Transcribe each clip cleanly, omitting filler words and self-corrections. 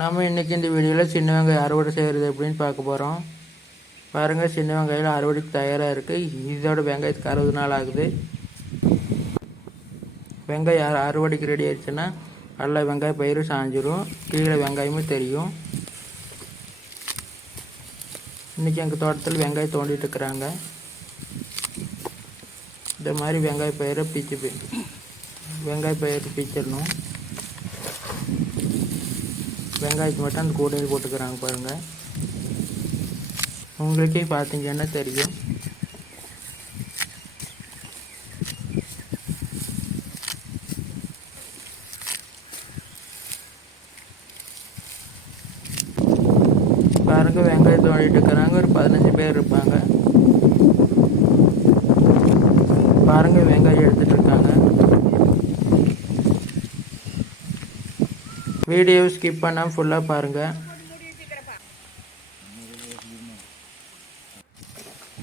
நாம் இன்றைக்கி இந்த வீடியோவில் சின்ன வெங்காயம் அறுவடை செய்கிறது எப்படின்னு பார்க்க போகிறோம். பாருங்கள், சின்ன வெங்காயம் அறுவடைக்கு தயாராக இருக்குது. இதோட வெங்காயத்துக்கு 60 நாள் ஆகுது. வெங்காயம் அறுவடைக்கு ரெடி ஆயிடுச்சுன்னா நல்லா வெங்காய பயிர் சாஞ்சிரும், கீழே வெங்காயமும் தெரியும். இன்றைக்கி எங்கள் தோட்டத்தில் வெங்காயம் தோண்டிட்டு இருக்கிறாங்க. இந்த மாதிரி வெங்காய பயிரை வெங்காய பயிர் பிச்சிடணும். வெங்காயத்து மட்டும் அந்த கூடையில் போட்டுக்கிறாங்க பாருங்கள். உங்களுக்கே பார்த்தீங்கன்னா தெரியும். பாருங்கள், வெங்காயத்தை தோண்டிட்டு இருக்கிறாங்க. ஒரு 15 பேர் இருப்பாங்க. பாருங்கள், வெங்காயம் எடுத்துகிட்டு இருக்காங்க. வீடியோ ஸ்கிப் பண்ணாமல் ஃபுல்லாக பாருங்கள்.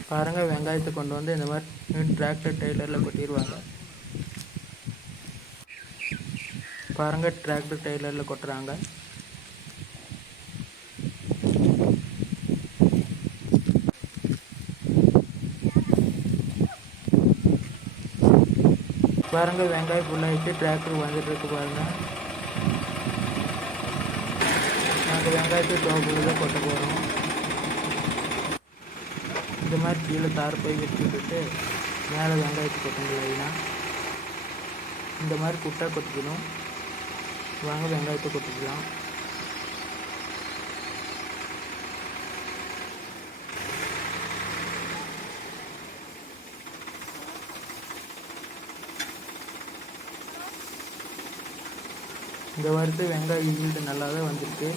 பாருங்கள், வெங்காயத்தை கொண்டு வந்து இந்த மாதிரி டிராக்டர் டெய்லரில் கொட்டிடுவாங்க. பாருங்கள், டிராக்டர் டெய்லரில் கொட்டுறாங்க. பாருங்கள், வெங்காயம் ஃபுல்லாகிட்டு டிராக்டர் வந்துட்டு இருக்கு. பாருங்கள், நாங்கள் வெங்காயத்தை டோப்பில் தான் கொட்ட போகிறோம். இந்த மாதிரி கீழே தார்பை வச்சுக்கிட்டு மேலே வெங்காயத்தை கொட்டணும். இல்லைன்னா இந்த மாதிரி குட்டா கொட்டிக்கணும். வாங்க, வெங்காயத்தை கொட்டிக்கலாம். இந்த வாரத்து வெங்காயம் ஈல்டு நல்லா தான் வந்துருக்கு.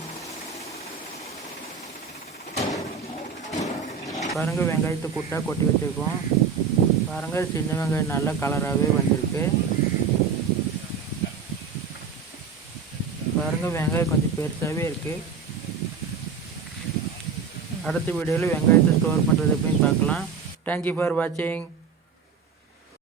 பாருங்கள், வெங்காயத்தை குட்டா கொட்டி வச்சுருக்கோம். பாருங்கள், சின்ன வெங்காயம் நல்லா கலராகவே வந்திருக்கு. பாருங்கள், வெங்காயம் கொஞ்சம் பெருசாகவே இருக்குது. அடுத்த வீடியோவில் வெங்காயத்தை ஸ்டோர் பண்ணுறது எப்படின்னு பார்க்கலாம். தேங்க்யூ ஃபார் வாட்சிங்.